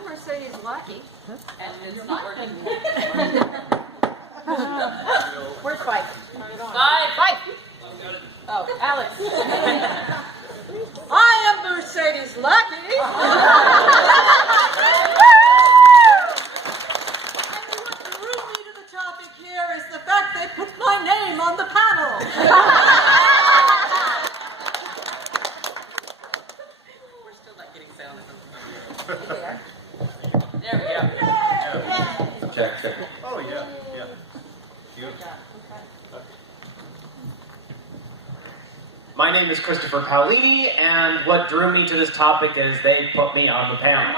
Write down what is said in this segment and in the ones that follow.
I'm Mercedes Lackey. And it's not working. Where's Spike? Spike! Oh, Alex. I am Mercedes Lackey. And what drew me to the topic here is the fact they put my name on the panel. We're still not getting sound. There. There we go. Yeah. Check. Oh, yeah. You. My name is Christopher Paolini, and what drew me to this topic is they put me on the panel.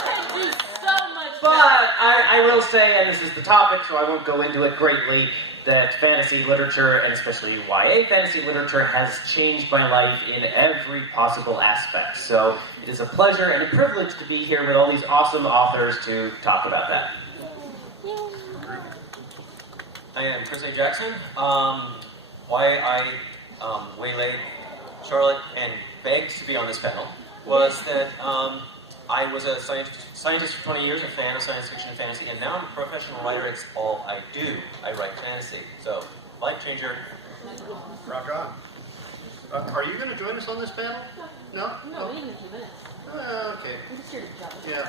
Thank you so much. But I will say, and this is the topic, so I won't go into it greatly, that fantasy literature, and especially YA fantasy literature, has changed my life in every possible aspect. So it is a pleasure and a privilege to be here with all these awesome authors to talk about that. I am Chris A. Jackson. Why I waylaid Charlotte and begged to be on this panel was that I was a scientist for 20 years, a fan of science fiction and fantasy, and now I'm a professional writer. It's all I do. I write fantasy. So, life changer. Rock on. Are you going to join us on this panel? No? No, we need a few minutes. Okay. I'm just here to judge. Yeah.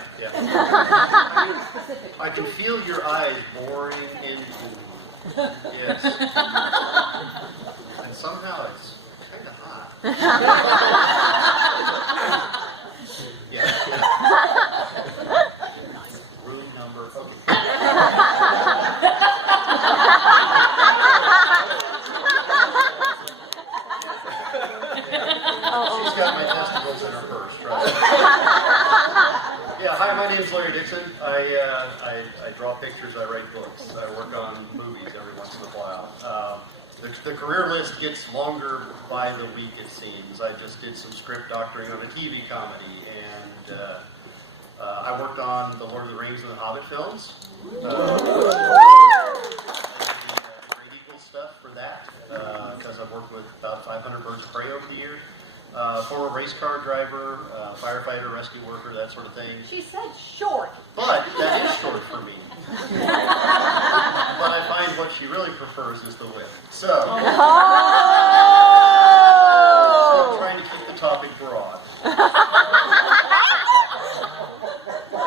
Specific. I can feel your eyes boring into. Yes. And somehow it's kind of hot. Yeah. Room number. Okay. She's got my testicles in her purse. Right? Yeah. Hi, my name's Larry Dixon. I draw pictures. I write books. I work on movies every once in a while. The career list gets longer by the week, it seems. I just did some script doctoring on a TV comedy, and I worked on the Lord of the Rings and the Hobbit films. Great Eagle stuff for that, because I've worked with about 500 birds of prey over the years. Former race car driver, firefighter, rescue worker, that sort of thing. She said short. But that is short for me. But I find what she really prefers is the whip. So, I'm trying to keep the topic broad.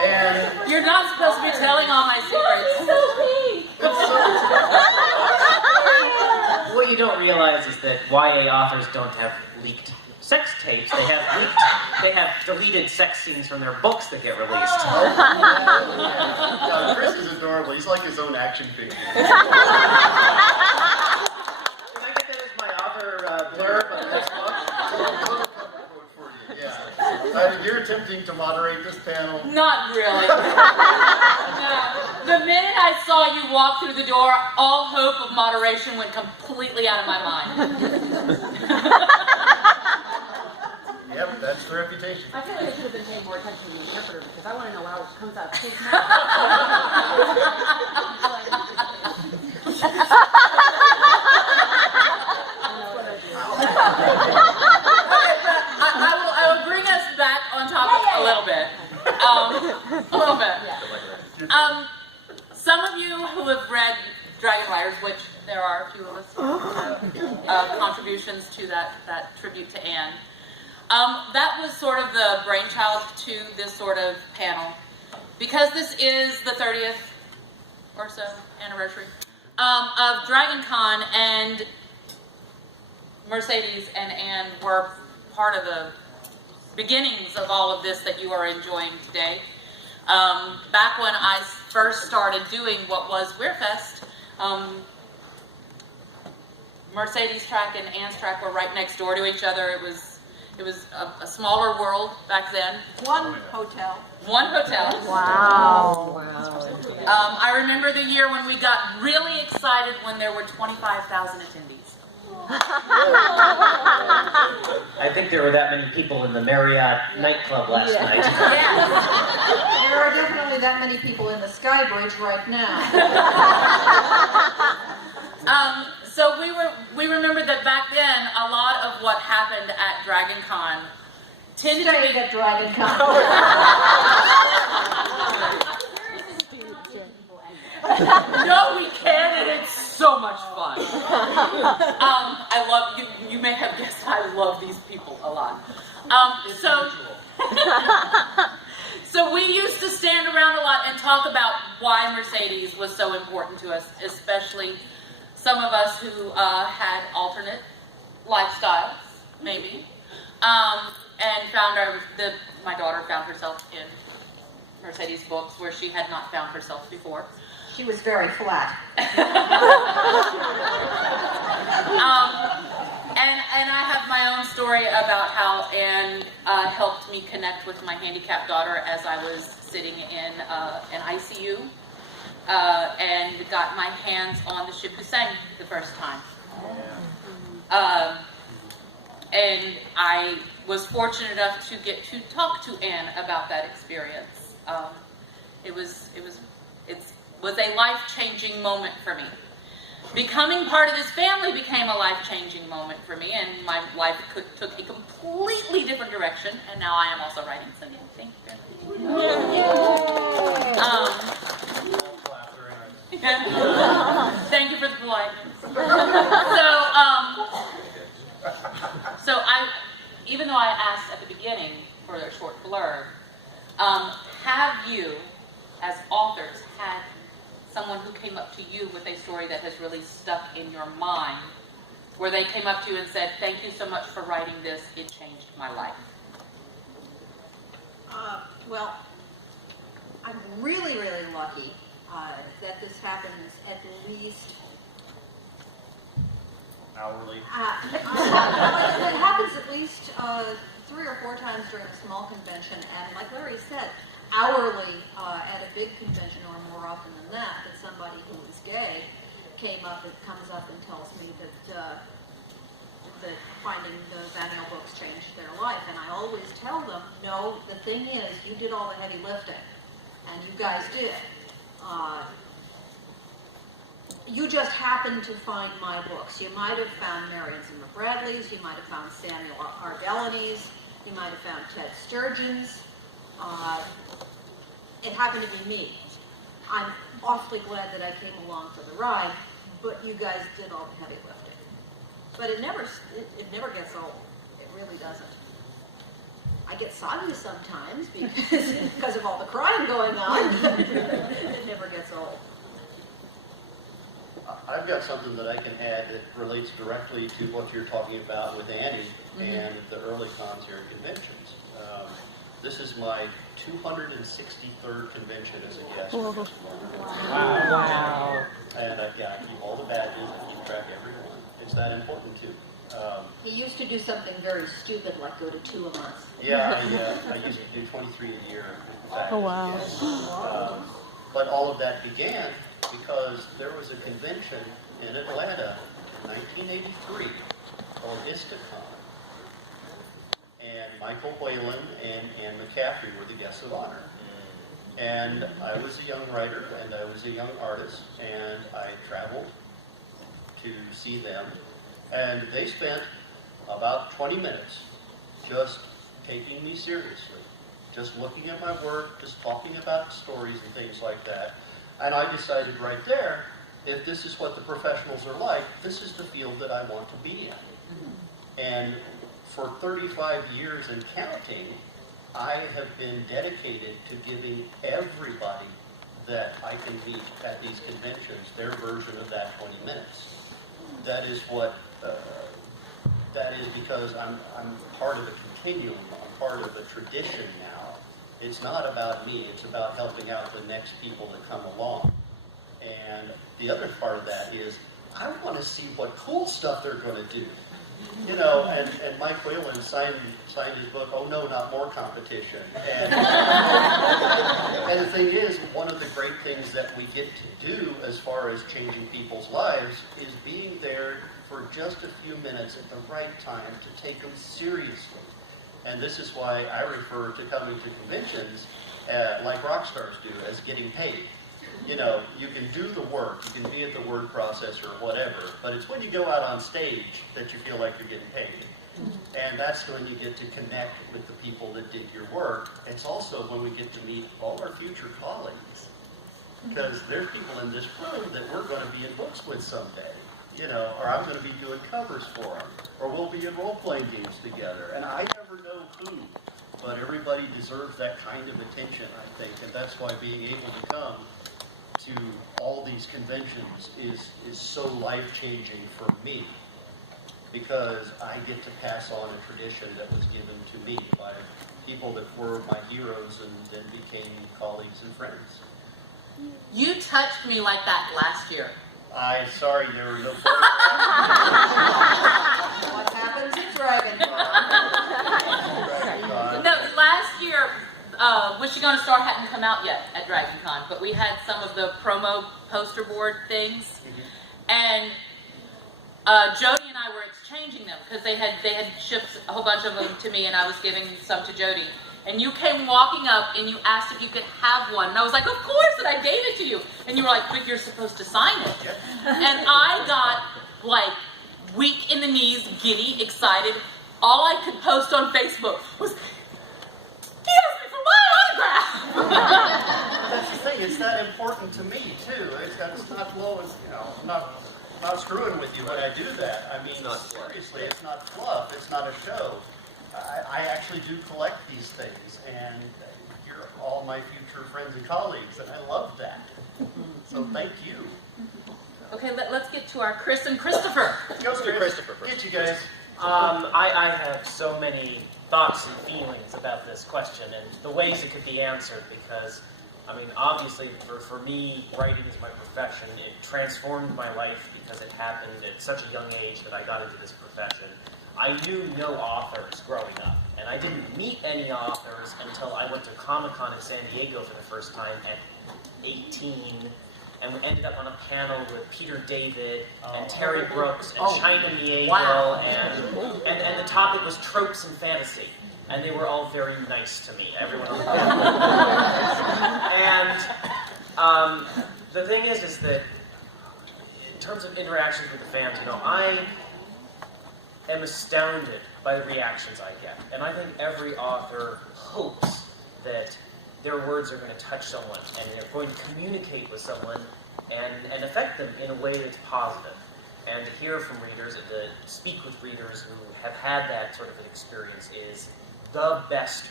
And You're not supposed to be telling all my secrets. What you don't realize is that YA authors don't have leaked sex tapes. They have deleted sex scenes from their books that get released. Yeah, Chris is adorable. He's like his own action figure. Can I get that as my author blurb on this book? Yeah. You're attempting to moderate this panel. Not really. No. The minute I saw you walk through the door, all hope of moderation went completely out of my mind. Yep, that's the reputation. I feel like I should have been paying more attention to the interpreter because I want to know how it comes out of his I will bring us back on topic a little bit. A little bit. Some of you who have read Dragon Fighters, which there are a few of us, contributions to that tribute to Anne. That was sort of the brainchild to this sort of panel. Because this is the 30th or so anniversary of DragonCon, and Mercedes and Anne were part of the beginnings of all of this that you are enjoying today. Back when I first started doing what was WeirFest, Mercedes' track and Anne's track were right next door to each other. It was a smaller world back then. One hotel. One hotel. Wow. I remember the year when we got really excited when there were 25,000 attendees. I think there were that many people in the Marriott nightclub last night. Yes. There are definitely that many people in the Sky Bridge right now. So we remembered that back then a lot of what happened at DragonCon tended to be Stayed at DragonCon. No, we can, and it's so much fun. I love you. You may have guessed I love these people a lot. So we used to stand around a lot and talk about why Mercedes was so important to us, especially some of us who had alternate lifestyles, maybe, and found my daughter found herself in Mercedes' books where she had not found herself before. She was very flat. And I have my own story about how Anne helped me connect with my handicapped daughter as I was sitting in an ICU and got my hands on the ship who sang the first time. And I was fortunate enough to get to talk to Anne about that experience. It was a life-changing moment for me. Becoming part of this family became a life-changing moment for me, and my life took a completely different direction, and now I am also writing some new things. Thank you for the politeness. So even though I asked at the beginning for a short blurb, have you, as authors, had someone who came up to you with a story that has really stuck in your mind, where they came up to you and said, "Thank you so much for writing this, it changed my life"? Well, I'm really, really lucky that this happens at least Hourly. it happens at least 3 or 4 times during a small convention, and like Larry said, hourly at a big convention, or more often than that somebody who is gay comes up and tells me that finding those annual books changed their life. And I always tell them, no, the thing is, you did all the heavy lifting, and you guys did. You just happened to find my books. You might have found Marion Zimmer Bradley's, you might have found Samuel Arbellini's, you might have found Ted Sturgeon's. It happened to be me. I'm awfully glad that I came along for the ride, but you guys did all the heavy lifting. But it never gets old. It really doesn't. I get soggy sometimes because of all the crying going on. It never gets old. I've got something that I can add that relates directly to what you're talking about with Annie and the early cons here at conventions. This is my 263rd convention as a guest. Wow. And I keep all the badges, I keep track of everyone. It's that important too. He used to do something very stupid, like go to 2 a month. Yeah, I used to do 23 a year. In fact, Oh, wow. But all of that began because there was a convention in Atlanta in 1983 called ISTACON. And Michael Whalen and Anne McCaffrey were the guests of honor. And I was a young writer and I was a young artist, and I traveled to see them. And they spent about 20 minutes just taking me seriously, just looking at my work, just talking about stories and things like that. And I decided right there, if this is what the professionals are like, this is the field that I want to be in. And for 35 years and counting, I have been dedicated to giving everybody that I can meet at these conventions their version of that 20 minutes. That is what, that is because I'm part of a continuum, I'm part of a tradition now. It's not about me, it's about helping out the next people that come along. And the other part of that is, I want to see what cool stuff they're going to do. You know, and Mike Whalen signed his book, Oh No, Not More Competition. And, and the thing is, one of the great things that we get to do as far as changing people's lives is being there for just a few minutes at the right time to take them seriously. And this is why I refer to coming to conventions like rock stars do, as getting paid. You know, you can do the work, you can be at the word processor or whatever, but it's when you go out on stage that you feel like you're getting paid. And that's when you get to connect with the people that did your work. It's also when we get to meet all our future colleagues. Because there's people in this room that we're going to be in books with someday, you know, or I'm going to be doing covers for them, or we'll be in role-playing games together, and I never know who, but everybody deserves that kind of attention, I think, and that's why being able to come to all these conventions is so life-changing for me, because I get to pass on a tradition that was given to me by people that were my heroes and then became colleagues and friends. You touched me like that last year. I'm sorry there were no photographs. What happens at DragonCon? No, last year, Wishing on a Star hadn't come out yet at DragonCon, but we had some of the promo poster board things, and Jody and I were exchanging them because they had shipped a whole bunch of them to me, and I was giving some to Jody. And you came walking up and you asked if you could have one, and I was like, of course, and I gave it to you. And you were like, but you're supposed to sign it. And I got like weak in the knees, giddy, excited. All I could post on Facebook was, he asked me for my autograph. That's the thing, it's that important to me too. It's not blowing, you know, I'm not screwing with you when I do that. I mean, seriously, it's not fluff, it's not a show. I actually do collect these things, and you're all my future friends and colleagues, and I love that. So thank you. Okay, let's get to our Chris and Christopher. Let's do Christopher first. Get you guys. I have so many thoughts and feelings about this question and the ways it could be answered, because, I mean, obviously for me, writing is my profession. It transformed my life because it happened at such a young age that I got into this profession. I knew no authors growing up, and I didn't meet any authors until I went to Comic-Con in San Diego for the first time at 18, and we ended up on a panel with Peter David and Terry Brooks and China Mieville, and the topic was tropes in fantasy, and they were all very nice to me, everyone. And the thing is that in terms of interactions with the fans, you know, I am astounded by the reactions I get. And I think every author hopes that their words are going to touch someone and they're going to communicate with someone and affect them in a way that's positive. And to hear from readers and to speak with readers who have had that sort of an experience is the best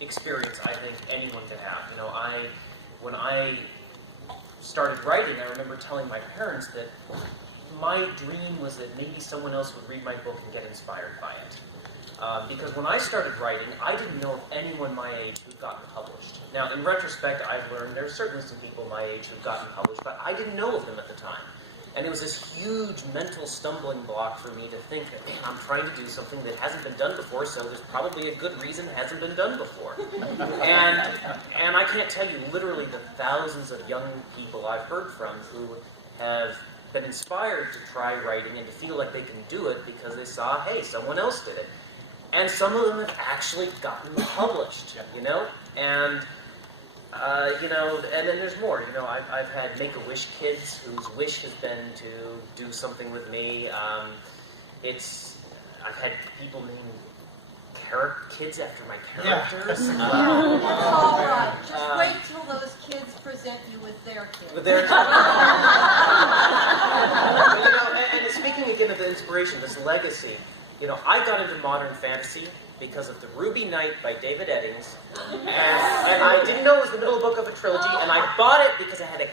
experience I think anyone could have. You know, when I started writing, I remember telling my parents that my dream was that maybe someone else would read my book and get inspired by it. Because when I started writing, I didn't know of anyone my age who'd gotten published. Now, in retrospect, I've learned there's certainly some people my age who've gotten published, but I didn't know of them at the time. And it was this huge mental stumbling block for me to think that, man, I'm trying to do something that hasn't been done before, so there's probably a good reason it hasn't been done before. And I can't tell you literally the thousands of young people I've heard from who have been inspired to try writing and to feel like they can do it because they saw, hey, someone else did it. And some of them have actually gotten published, you know? And, you know, and then there's more. You know, I've had Make-A-Wish kids whose wish has been to do something with me. I've had people name kids after my characters. That's all right. Just wait till those kids present you with their kids. But they're, you know, and speaking again of the inspiration, this legacy, you know, I got into modern fantasy because of The Ruby Knight by David Eddings, and I didn't know it was the middle book of a trilogy, and I bought it because it had a,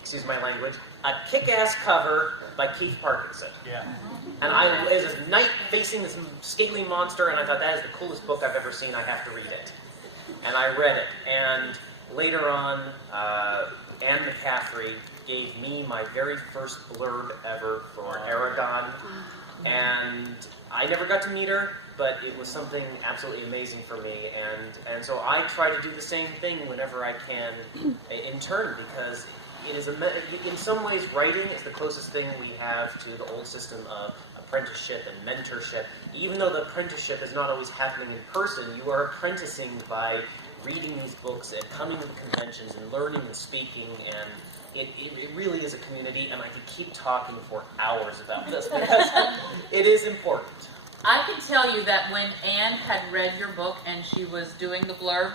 excuse my language, a kick-ass cover by Keith Parkinson. Yeah. And it was this knight facing this scaly monster, and I thought, that is the coolest book I've ever seen, I have to read it. And I read it, and later on, Anne McCaffrey gave me my very first blurb ever for Aragon, and I never got to meet her, but it was something absolutely amazing for me, and so I try to do the same thing whenever I can in turn, because it is in some ways writing is the closest thing we have to the old system of apprenticeship and mentorship. Even though the apprenticeship is not always happening in person, you are apprenticing by reading these books and coming to the conventions and learning and speaking, and it really is a community, and I could keep talking for hours about this because it is important. I can tell you that when Anne had read your book and she was doing the blurb,